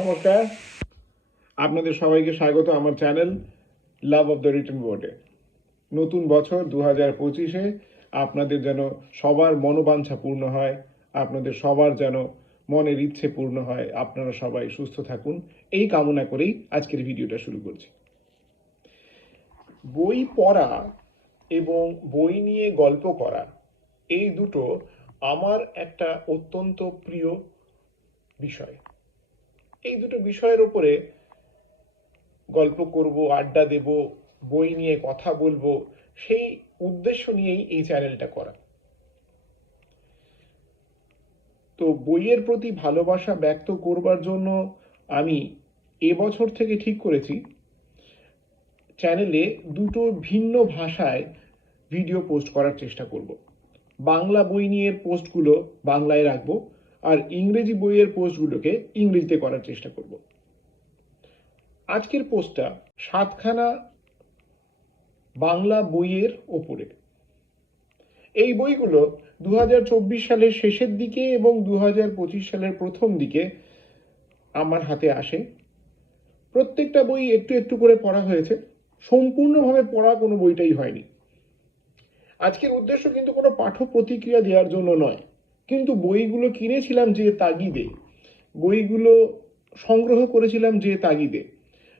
নমস্কার, আপনাদের সবাইকে স্বাগত আমার channel love of the written বোর্ডে। নতুন বছর 2025-এ আপনাদের যেন সবার মনোবাঞ্ছা পূর্ণ হয়, আপনাদের সবার যেন মনের ইচ্ছে পূর্ণ হয়, আপনারা সবাই সুস্থ থাকুন, এই কামনা করেই আজকের ভিডিওটা শুরু করছি। বই পড়া এবং বই নিয়ে গল্প করা, এই দুটো আমার একটা অত্যন্ত প্রিয় বিষয়। এই দুটো বিষয়ের উপরে গল্প করব, আড্ডা দেব, বই নিয়ে কথা বলবো, সেই উদ্দেশ্য নিয়েই এই চ্যানেলটা করা। তো বইয়ের প্রতি ভালোবাসা ব্যক্ত করবার জন্য আমি এবছর থেকে ঠিক করেছি চ্যানেলে দুটো ভিন্ন ভাষায় ভিডিও পোস্ট করার চেষ্টা করব। বাংলা বই নিয়ে পোস্টগুলো বাংলায় রাখবো, আর ইংরেজি বইয়ের পোস্টগুলোকে ইংরেজিতে করার চেষ্টা করব। আজকের পোস্টটা 7খানা বাংলা বইয়ের ওপরে। এই বইগুলো 2024 সালের শেষের দিকে এবং 2025 সালের প্রথম দিকে আমার হাতে আসে। প্রত্যেকটা বই একটু একটু করে পড়া হয়েছে, সম্পূর্ণভাবে পড়া কোনো বইটাই হয়নি। আজকের উদ্দেশ্য কিন্তু কোনো পাঠ্য প্রতিক্রিয়া দেওয়ার জন্য নয়, কিন্তু বইগুলো কিনেছিলাম যে তাগিদে, বইগুলো সংগ্রহ করেছিলাম যে তাগিদে,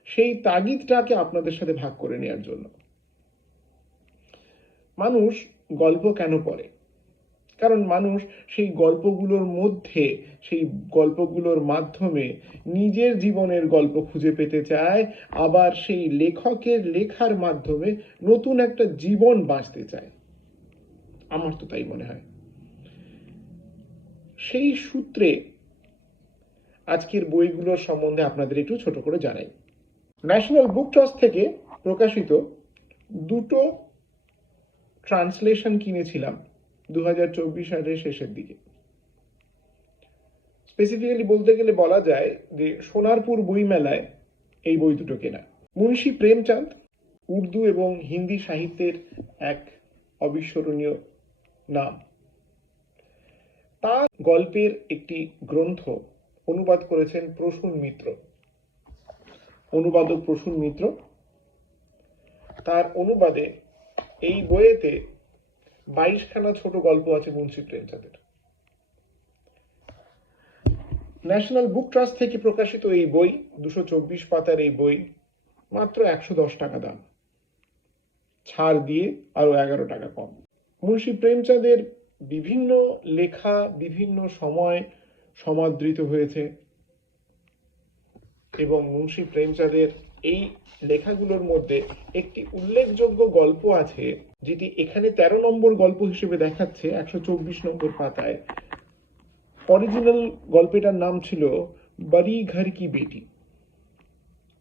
সেই তাগিদটাকে আপনাদের সাথে ভাগ করে নেওয়ার জন্য। মানুষ গল্প কেন পড়ে? কারণ মানুষ সেই গল্পগুলোর মধ্যে, সেই গল্পগুলোর মাধ্যমে নিজের জীবনের গল্প খুঁজে পেতে চায়, আবার সেই লেখকের লেখার মাধ্যমে নতুন একটা জীবন বাঁচতে চায়। আমার তো তাই মনে হয়। সেই সূত্রে আজকের বইগুলোর সম্বন্ধে আপনাদের একটু ছোট করে জানাই। ন্যাশনাল বুক ট্রাস্ট থেকে প্রকাশিত দুটো ট্রান্সলেশন কিনেছিলাম 2024 সালের শেষের দিকে। স্পেসিফিক্যালি বলতে গেলে বলা যায় যে সোনারপুর বইমেলায় এই বই দুটো কেনা। মুন্সি প্রেমচাঁদ উর্দু এবং হিন্দি সাহিত্যের এক অবিস্মরণীয় নাম। তার গল্পের একটি গ্রন্থ অনুবাদ করেছেন প্রসূন মিত্র, অনুবাদক প্রসূন মিত্র। তার অনুবাদে এই বইয়েতে 22খানা ছোট গল্প আছে মুন্সি প্রেমচাঁদের। ন্যাশনাল বুক ট্রাস্ট থেকে প্রকাশিত এই বই, 224 পাতার এই বই, মাত্র 110 টাকা দাম, ছাড় দিয়ে আরো 11 টাকা কম। মুন্সি প্রেমচাঁদের বিভিন্ন লেখা বিভিন্ন সময় সমাদৃত হয়েছে, এবং মুন্সি প্রেমচাঁদের এই লেখাগুলোর মধ্যে একটি উল্লেখযোগ্য গল্প আছে, যেটি এখানে 13 নম্বর গল্প হিসেবে দেখাচ্ছে 124 নম্বর পাতায়। অরিজিনাল গল্পটার নাম ছিল বড়ি ঘর কি বেটি,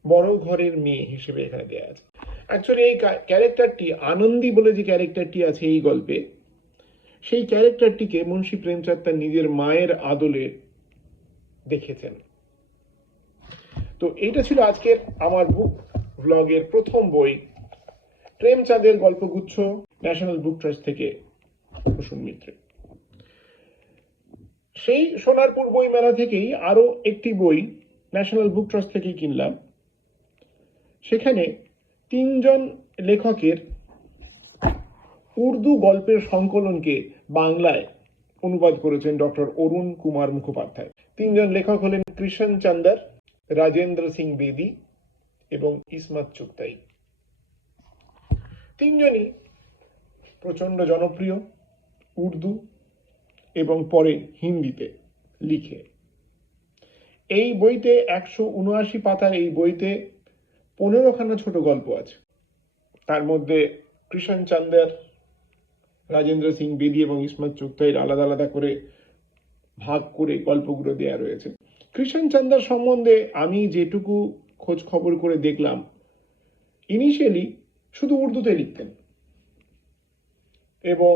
বড় ঘরের মেয়ে হিসেবে এখানে দেয়া আছে। অ্যাকচুয়ালি এই ক্যারেক্টারটি, আনন্দী বলে যে ক্যারেক্টারটি আছে এই গল্পে, সেই ক্যারেক্টারটিকে মুন্সি প্রেমচাঁদ তার নিজের মায়ের আদলে দেখেছেন। তো এইটা ছিল আজকের আমার বুক ব্লগের প্রথম বই, প্রেমচাঁদের গল্পগুচ্ছ, ন্যাশনাল বুক ট্রাস্ট থেকে প্রসূন মিত্র। সেই সোনারপুর বই মেলা থেকেই আরো একটি বই ন্যাশনাল বুক ট্রাস্ট থেকেই কিনলাম। সেখানে 3জন লেখকের উর্দু গল্পের সংকলনকে বাংলায় অনুবাদ করেছেন ডক্টর অরুণ কুমার মুখোপাধ্যায়। 3জন লেখক হলেন কৃষণ চন্দর, রাজেন্দ্র সিং বেদি এবং ইসমত চুগতাই। 3জনই প্রচন্ড জনপ্রিয়, উর্দু এবং পরে হিন্দিতে লিখে। এই বইতে 179 পাতার এই বইতে 15খানা ছোট গল্প আছে। তার মধ্যে কৃষণ চন্দর, রাজেন্দ্র সিং বেদি এবং ইসমত চুগতাইয়ের আলাদা আলাদা করে ভাগ করে গল্পগুলো দেয়া রয়েছে। কৃষণ চন্দর সম্বন্ধে আমি যেটুকু খোঁজ খবর করে দেখলাম, ইনিশিয়ালি শুধু উর্দুতে লিখতেন এবং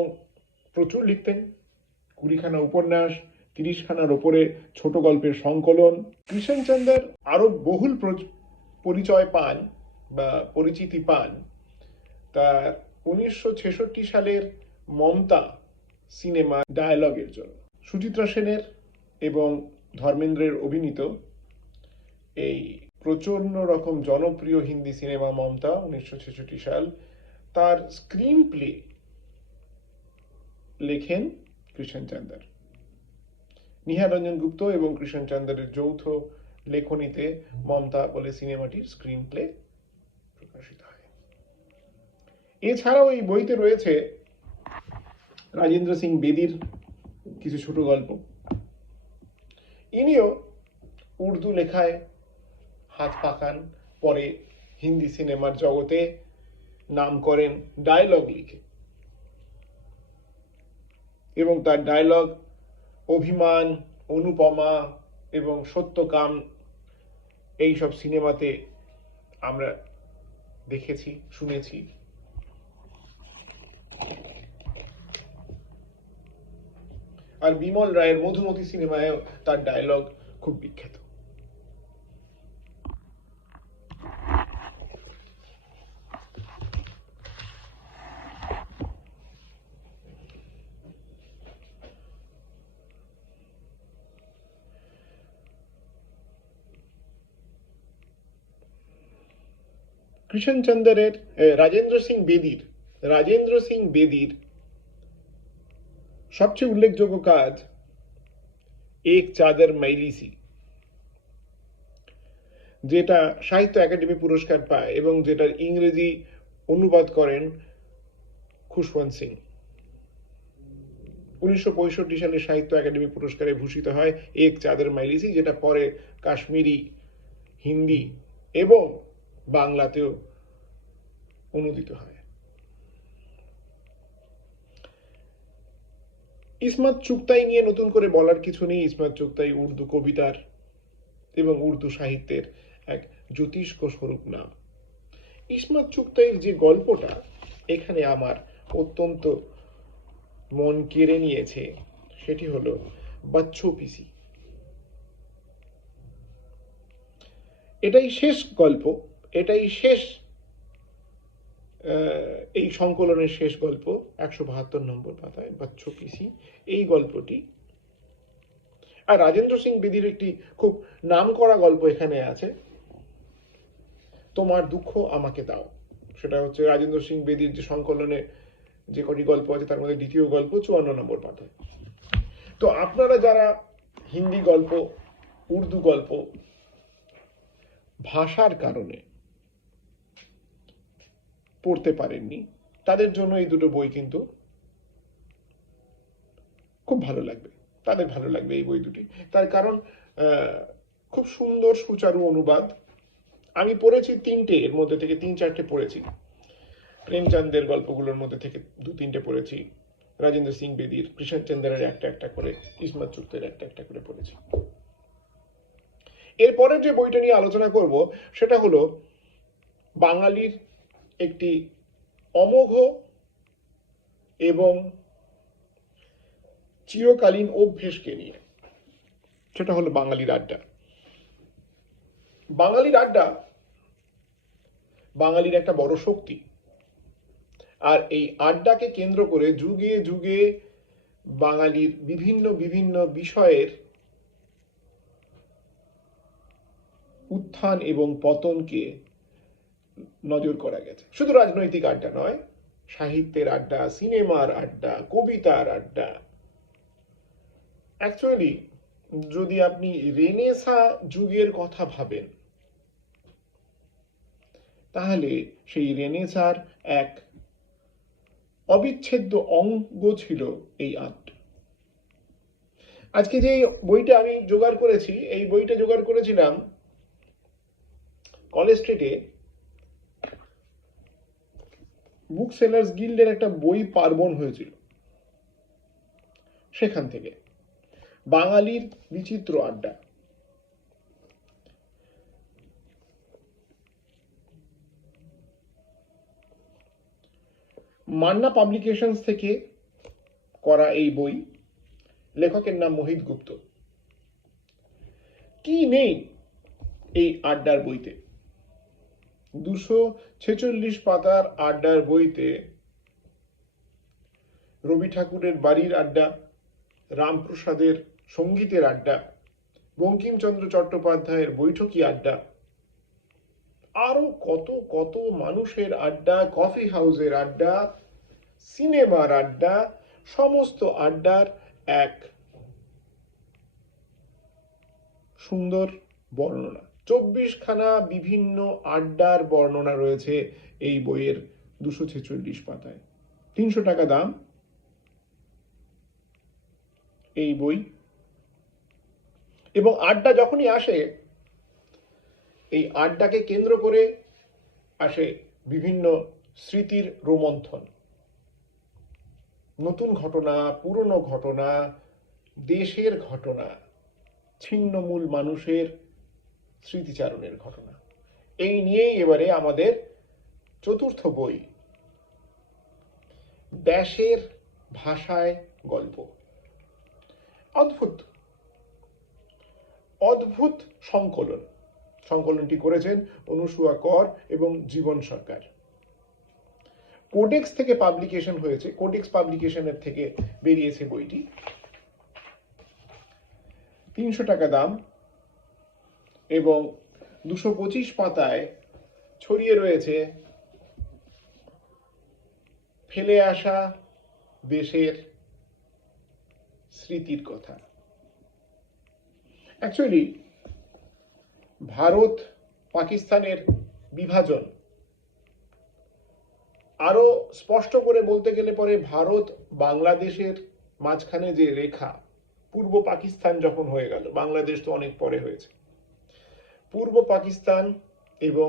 প্রচুর লিখতেন। 20খানা উপন্যাস, 30খানার ওপরে ছোট গল্পের সংকলন। কৃষণ চন্দর আরো বহুল পরিচয় পান বা পরিচিতি পান তার 1966 সালের মমতা সিনেমা ডায়ালগের জন্য। সুচিত্রা সেনের এবং ধর্মেন্দ্রের অভিনীত এই প্রচন্ড রকম জনপ্রিয় হিন্দি সিনেমা মমতা 1966 সাল, তার স্ক্রিন প্লে লেখেন কৃষ্ণ চান্দার। নিহার রঞ্জন গুপ্ত এবং কৃষ্ণ চান্দারের যৌথ লেখনীতে মমতা বলে সিনেমাটির স্ক্রিন প্লে প্রকাশিত হয়। এছাড়াও এই বইতে রয়েছে রাজেন্দ্র সিং বেদির কিছু ছোট গল্প। ইনিও উর্দু লেখায় হাত পাকান, পরে হিন্দি সিনেমার জগতে নাম করেন ডায়লগ লিখে, এবং তার ডায়লগ অভিমান, অনুপমা এবং সত্যকাম এইসব সিনেমাতে আমরা দেখেছি, শুনেছি। আর বিমল রায়ের মধুমতি সিনেমায় তার ডায়লগ খুব বিখ্যাত। কৃষ্ণচন্দ্রের রাজেন্দ্র সিং বেদির সবচেয়ে উল্লেখযোগ্য কাজ এক চাদর मैली सी, যেটা সাহিত্য একাডেমি পুরস্কার পায় এবং যেটার ইংরেজি অনুবাদ করেন খুশবন্ত সিং। 1965 সালে সাহিত্য একাডেমি পুরস্কারে ভূষিত হয় এক চাদর मैली सी, যেটা পরে কাশ্মীরি, হিন্দি এবং বাংলাতেও অনুদিত হয়। ইসমত চুগতাই নিয়ে নতুন করে বলার কিছু নেই। ইসমত চুগতাই উর্দু কবিতার এবং উর্দু সাহিত্যের এক জ্যোতিষ্ক স্বরূপ নাম। ইসমত চুগতাইয়ের যে গল্পটা এখানে আমার অত্যন্ত মন কেড়ে নিয়েছে সেটি হলো বাচ্চো পিসি। এটাই শেষ গল্প, এটাই শেষ এই সংকলনের শেষ গল্প, 172 নম্বর পাতায় বাচ্চো পিসি এই গল্পটি। আর রাজেন্দ্র সিং বেদির একটি খুব নামকরা গল্প এখানে আছে, তোমার দুঃখ আমাকে দাও। সেটা হচ্ছে রাজেন্দ্র সিং বেদির যে সংকলনে যে কটি গল্প আছে তার মধ্যে দ্বিতীয় গল্প, 54 নম্বর পাতায়। তো আপনারা যারা হিন্দি গল্প, উর্দু গল্প ভাষার কারণে পড়তে পারেননি, তাদের জন্য এই দুটো বই কিন্তু খুব ভালো লাগবে, তাদের ভালো লাগবে এই বই দুটি। তার কারণ খুব সুন্দর সুচারু অনুবাদ। আমি পড়েছি তিনটে, এর মধ্যে থেকে 3-4টে পড়েছি। প্রেমচন্দের গল্পগুলোর মধ্যে থেকে 2-3টে পড়েছি, রাজেন্দ্র সিং বেদির, কৃষ্ণচন্দ্রের একটা একটা করে, ইসমত চুগতাইয়ের একটা একটা করে পড়েছি। এরপরে যে বইটা নিয়ে আলোচনা করব সেটা হলো বাঙালির একটি অমোঘ এবং চিরকালীন অভ্যেসকে নিয়ে, সেটা হলো বাঙালির আড্ডা। বাঙালির আড্ডা বাঙালির একটা বড় শক্তি। আর এই আড্ডাকে কেন্দ্র করে যুগে যুগে বাঙালির বিভিন্ন বিভিন্ন বিষয়ের উত্থান এবং পতনকে নজর করা গেছে। শুধু রাজনৈতিক আড্ডা নয়, সাহিত্যের আড্ডা, সিনেমার আড্ডা, কবিতার আড্ডা। অ্যাকচুয়ালি যদি আপনি রেনেসা যুগের কথা ভাবেন, তাহলে সেই রেনেসার এক অবিচ্ছেদ্য অঙ্গ ছিল এই আড্ডা। আজকে যে বইটা আমি জোগাড় করেছি, এই বইটা জোগাড় করেছিলাম কলেজ স্ট্রিটে বুক সেলার্স গিল্ডের একটা বই পার্বণ হয়েছিল, সেখান থেকে। বাঙালির বিচিত্র আড্ডা। মান্না পাবলিকেশনস থেকে করা এই বই, লেখকের নাম মোহিত গুপ্ত। কি নেই এই আড্ডার বইতে? 246 পাতার আড্ডার বইতে রবি ঠাকুরের বাড়ির আড্ডা, রামপ্রসাদের সঙ্গীতের আড্ডা, বঙ্কিমচন্দ্র চট্টোপাধ্যায়ের বৈঠকি আড্ডা, আরো কত কত মানুষের আড্ডা, কফি হাউসের আড্ডা, সিনেমার আড্ডা, সমস্ত আড্ডার এক সুন্দর বর্ণনা। 24খানা বিভিন্ন আড্ডার বর্ণনা রয়েছে এই বইয়ের 246 পাতায়। 300 টাকা দাম এই বই। এবং আড্ডা যখনই আসে, এই আড্ডাকে কেন্দ্র করে আসে বিভিন্ন স্মৃতির রোমন্থন, নতুন ঘটনা, পুরনো ঘটনা, দেশের ঘটনা, ছিন্নমূল মানুষের স্মৃতিচারণের ঘটনা। এই নিয়েই এবারে আমাদের চতুর্থ বই, দেশের ভাষায় গল্প। অদ্ভুত অদ্ভুত সংকলন। সংকলনটি করেছেন অনুসুয়া কর এবং জীবন সরকার। কোডেক্স থেকে পাবলিকেশন হয়েছে, কোডেক্স পাবলিকেশনের থেকে বেরিয়েছে বইটি। 300 টাকা দাম এবং 225 পাতায় ছড়িয়ে রয়েছে ফেলে আসা দেশের স্মৃতির কথা। অ্যাকচুয়ালি ভারত পাকিস্তানের বিভাজন, আরো স্পষ্ট করে বলতে গেলে পরে ভারত বাংলাদেশের মাঝখানে যে রেখা, পূর্ব পাকিস্তান যখন হয়ে গেল, বাংলাদেশ তো অনেক পরে হয়েছে, পূর্ব পাকিস্তান এবং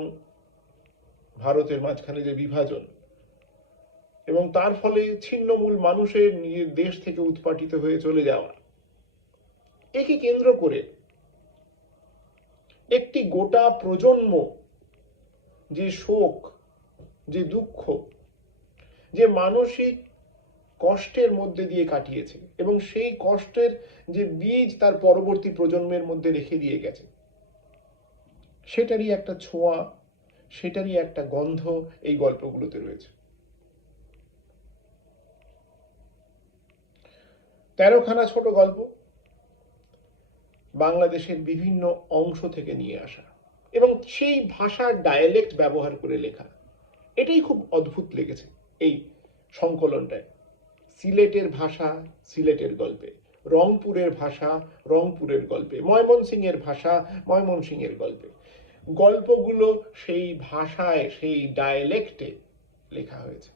ভারতের মাঝখানে যে বিভাজন এবং তার ফলে ছিন্নমূল মানুষের নিজের দেশ থেকে উৎপাটিত হয়ে চলে যাওয়া, একে কেন্দ্র করে একটি গোটা প্রজন্ম যে শোক, যে দুঃখ, যে মানসিক কষ্টের মধ্যে দিয়ে কাটিয়েছে এবং সেই কষ্টের যে বীজ তার পরবর্তী প্রজন্মের মধ্যে রেখে দিয়ে গেছে, সেটারই একটা ছোঁয়া, সেটারই একটা গন্ধ এই গল্পগুলোতে রয়েছে। 13খানা ছোট গল্প বাংলাদেশের বিভিন্ন অংশ থেকে নিয়ে আসা এবং সেই ভাষার ডায়ালেক্ট ব্যবহার করে লেখা। এটাই খুব অদ্ভুত লেগেছে এই সংকলনটায়। সিলেটের ভাষা সিলেটের গল্পে, রংপুরের ভাষা রংপুরের গল্পে, ময়মনসিংহের ভাষা ময়মনসিংহের গল্পে। গল্পগুলো সেই ভাষায়, সেই ডায়ালেক্টে লেখা হয়েছে।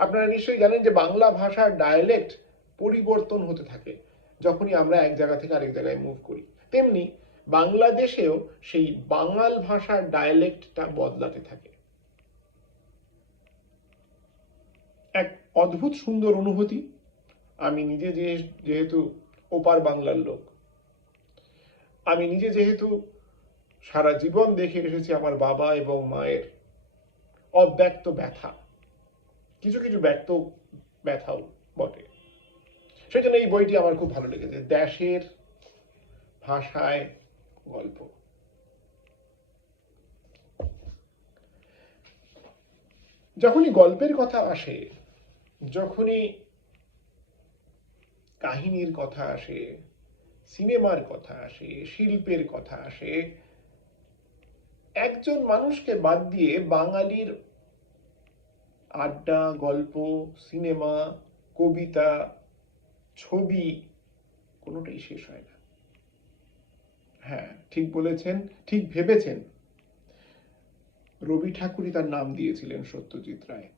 আপনারা নিশ্চয়ই জানেন যে বাংলা ভাষার ডায়ালেক্ট পরিবর্তন হতে থাকে যখনই আমরা এক জায়গা থেকে আরেক জায়গায় মুভ করি। তেমনি বাংলাদেশেও সেই বাঙাল ভাষার ডায়ালেক্টটা বদলাতে থাকে। এক অদ্ভুত সুন্দর অনুভূতি। আমি নিজে যেহেতু ওপার বাংলার লোক, আমি নিজে যেহেতু সারা জীবন দেখে এসেছি আমার বাবা এবং মায়ের অব্যক্ত ব্যথা, কিছু কিছু ব্যক্ত ব্যথাও বটে, সেই জন্য এই বইটি আমার খুব ভালো লেগেছে। দেশের ভাষায় গল্প। যখনই গল্পের কথা আসে, যখনই কাহিনীর কথা আসে, সিনেমার কথা আসে, শিল্পের কথা আসে, একজন মানুষকে বাদ দিয়ে বাঙালির আড্ডা, গল্প, সিনেমা, কবিতা, ছবি কোনোটাই শেষ হয় না। হ্যাঁ, ঠিক বলেছেন, ঠিক ভেবেছেন। রবি ঠাকুরই তার নাম দিয়েছিলেন সত্যজিৎ রায়।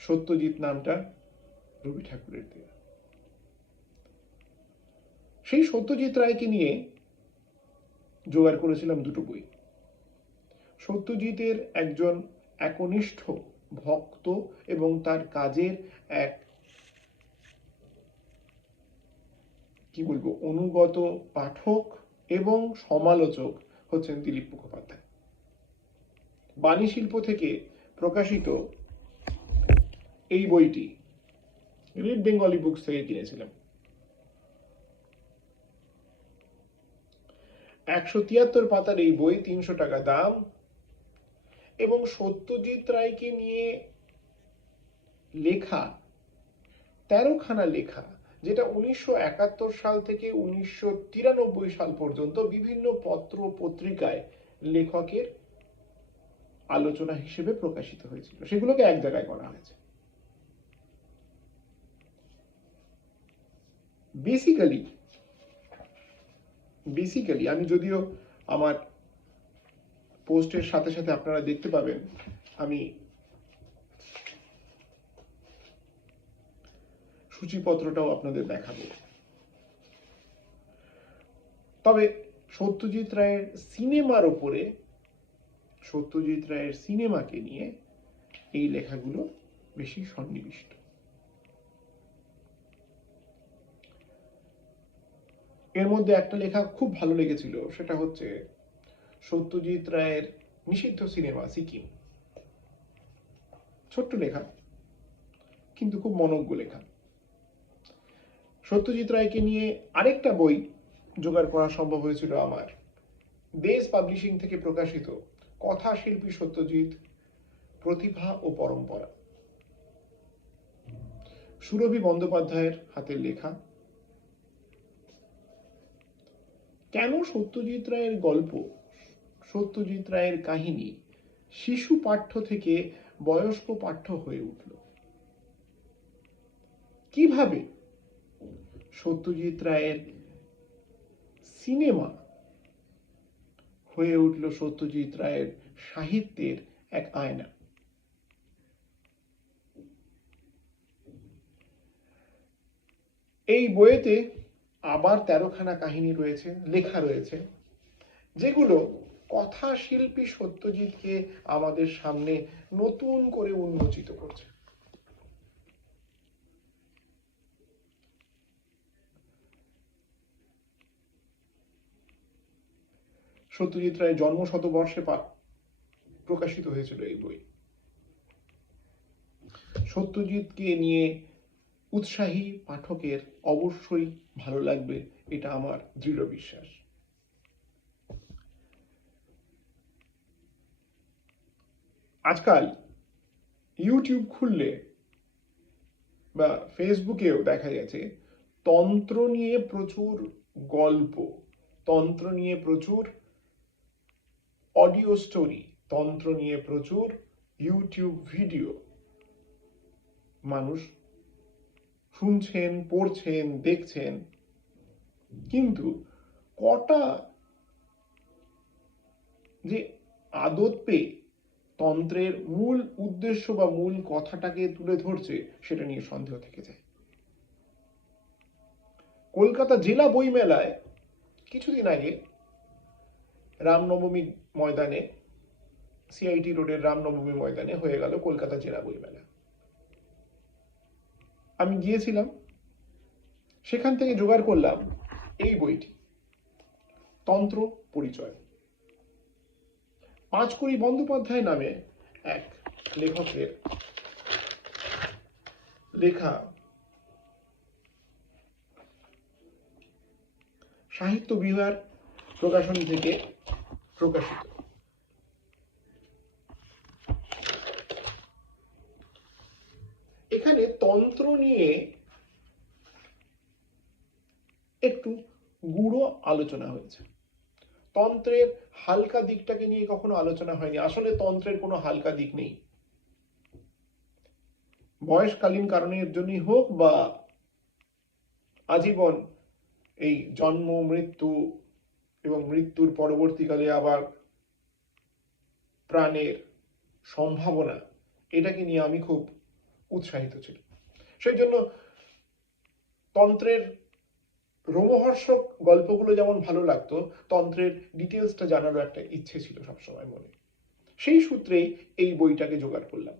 সত্যজিৎ নামটা রবি ঠাকুরের দেয়া। সেই সত্যজিৎ রায়কে নিয়ে জোগাড় করেছিলাম দুটো বই। সত্যজিতের একজন একনিষ্ঠ ভক্ত এবং তার কাজের এক কি বলবো অনুগত পাঠক এবং সমালোচক হচ্ছেন দিলীপ মুখোপাধ্যায়। বাণী শিল্প থেকে প্রকাশিত এই বইটি রিড বেঙ্গলি বুকস থেকে কিনেছিলাম। 173 পাতার এই বই, 300 টাকা দাম। এবং সত্যজিৎ রায়কে নিয়ে লেখা 13খানা লেখা, যেটা 1971 সাল থেকে 1993 সাল পর্যন্ত বিভিন্ন পত্র পত্রিকায় লেখকের আলোচনা হিসেবে প্রকাশিত হয়েছিল, সেগুলোকে এক জায়গায় করা হয়েছে। বেসিক্যালি আমি যদিও আমার পোস্টের সাথে সাথে আপনারা দেখতে পাবেন আমি সূচিপত্রটাও আপনাদের দেখাবো। তবে সত্যজিৎ রায়ের সিনেমাকে নিয়ে এই লেখাগুলো বেশি সন্নিবিষ্ট। এর মধ্যে একটা লেখা খুব ভালো লেগেছিল, সেটা হচ্ছে সত্যজিৎ রায়ের নিষিদ্ধ সিনেমা সিকিম। ছোট্ট লেখা, কিন্তু খুব মনোজ্ঞ লেখা। সত্যজিৎ রায়কে নিয়ে আরেকটা বই জোগাড় করা সম্ভব হয়েছিল আমার, দেশ পাবলিশিং থেকে প্রকাশিত কথা শিল্পী সত্যজিৎ, প্রতিভা ও পরম্পরা, সুরভি বন্দ্যোপাধ্যায়ের হাতের লেখা। কেন সত্যজিৎ রায়ের গল্প, সত্যজিৎ রায়ের কাহিনী শিশু পাঠ্য থেকে বয়স্ক পাঠ্য হয়ে উঠল? কিভাবে সত্যজিৎ রায়ের সিনেমা হয়ে উঠল সত্যজিৎ রায়ের সাহিত্যের এক আয়না? এই বইয়েতে আবার 13খানা কাহিনী রয়েছে, লেখা রয়েছে, যেগুলো কথা শিল্পী সত্যজিৎকে আমাদের সামনে নতুন করে উন্মোচিত করছে। সত্যজিৎ রায়ের জন্ম শতবর্ষে প্রকাশিত হয়েছিল এই বই। সত্যজিৎকে নিয়ে উৎসাহী পাঠকের অবশ্যই ভালো লাগবে, এটা আমার দৃঢ় বিশ্বাস। আজকাল ইউটিউব খুললে বা ফেসবুকেও দেখা গেছে তন্ত্র নিয়ে প্রচুর গল্প, তন্ত্র নিয়ে প্রচুর অডিও স্টোরি, তন্ত্র নিয়ে প্রচুর ইউটিউব ভিডিও মানুষ শুনছেন, পড়ছেন, দেখছেন, কিন্তু কটা যে আদতে তন্ত্রের মূল উদ্দেশ্য বা মূল কথাটাকে তুলে ধরছে সেটা নিয়ে সন্দেহ থেকে যায়। কলকাতা জেলা বইমেলায় কিছুদিন আগে রামনবমী ময়দানে, সিআইটি রোডের রামনবমী ময়দানে হয়ে গেল কলকাতা জেলা বইমেলা। আমি গিয়েছিলাম, সেখান থেকে জোগাড় করলাম এই বইটি, তন্ত্র পরিচয়। পাঁচকুড়ি বন্দ্যোপাধ্যায় নামে এক লেখকের লেখা সাহিত্য বিহার প্রকাশনী থেকে প্রকাশিত। এখানে তন্ত্র নিয়ে একটু গূঢ় আলোচনা হয়েছে। তন্ত্রের হালকা দিকটাকে নিয়ে কখনো আলোচনা হয়নি। আসলে তন্ত্রের কোনো হালকা দিক নেই। বয়সকালীন কারণের জন্যই হোক বা আজীবন এই জন্ম মৃত্যু এবং মৃত্যুর পরবর্তীকালে আবার প্রাণের সম্ভাবনা, এটাকে নিয়ে আমি খুব উৎসাহিত ছিল। সেই জন্য তন্ত্রের রোমহর্ষক গল্পগুলো যেমন ভালো লাগতো, তন্ত্রের ডিটেলসটা জানারও একটা ইচ্ছে ছিল সবসময় মনে। সেই সূত্রেই এই বইটাকে জোগাড় করলাম।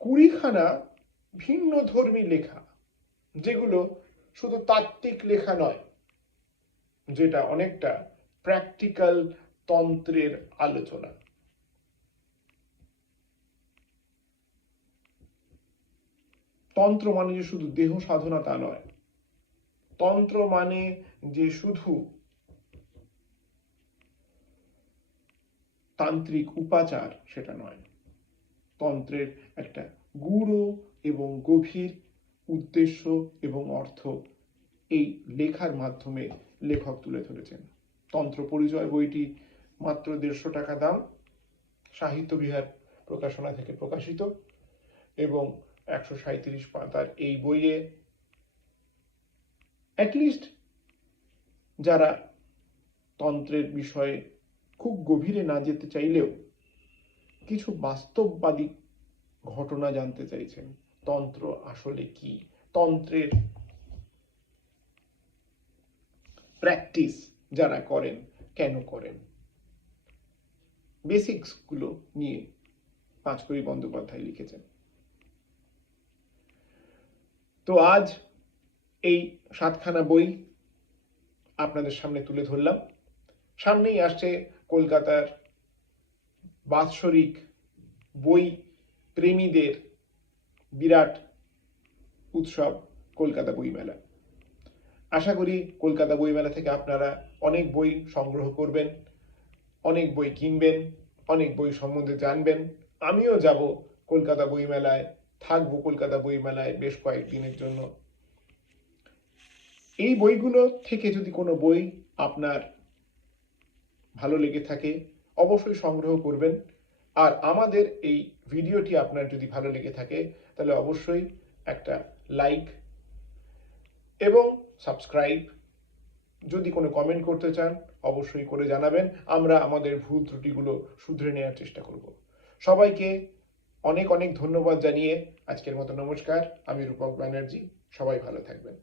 20খানা ভিন্ন ধর্মী লেখা, যেগুলো শুধু তাত্ত্বিক লেখা নয়, যেটা অনেকটা প্র্যাকটিক্যাল তন্ত্রের আলোচনা। তন্ত্র মানে যে শুধু দেহ সাধনা তা নয়, তন্ত্র মানে যে শুধু তান্ত্রিক উপাচার সেটা নয়, তন্ত্রের একটা গূঢ় এবং গভীর উদ্দেশ্য এবং অর্থ এই লেখার মাধ্যমে লেখক তুলে ধরেছেন। তন্ত্র পরিচয় বইটি মাত্র 150 টাকা দাম, সাহিত্য বিহার প্রকাশনা থেকে প্রকাশিত, এবং 137 পাতার এই বইয়ে অ্যাটলিস্ট যারা তন্ত্রের বিষয়ে খুব গভীরে না যেতে চাইলেও কিছু বাস্তববাদী ঘটনা জানতে চাইছেন, তন্ত্র আসলে কি, তন্ত্রের প্র্যাকটিস যারা করেন কেন করেন, বেসিক্স গুলো নিয়ে পাঁচকড়ি বন্দ্যোপাধ্যায় লিখেছেন। তো আজ এই 7খানা বই আপনাদের সামনে তুলে ধরলাম। সামনেই আসছে কলকাতার বাৎসরিক বই প্রেমীদের বিরাট উৎসব কলকাতা বইমেলা। আশা করি কলকাতা বইমেলা থেকে আপনারা অনেক বই সংগ্রহ করবেন, অনেক বই কিনবেন, অনেক বই সম্বন্ধে জানবেন। আমিও যাব কলকাতা বইমেলায়, থাকবো কলকাতা বইমেলায় বেশ কয়েকদিনের জন্য। এই বইগুলো থেকে যদি কোনো বই আপনার ভালো লেগে থাকে অবশ্যই সংগ্রহ করবেন। আর আমাদের এই ভিডিওটি আপনার যদি ভালো লেগে থাকে তাহলে অবশ্যই একটা লাইক এবং সাবস্ক্রাইব, যদি কোনো কমেন্ট করতে চান অবশ্যই করে জানাবেন। আমরা আমাদের ভুল ত্রুটিগুলো শুধরে নেওয়ার চেষ্টা করব। সবাইকে অনেক অনেক ধন্যবাদ জানিয়ে আজকের মতো নমস্কার। আমি রূপক ব্যানার্জি। সবাই ভালো থাকবেন।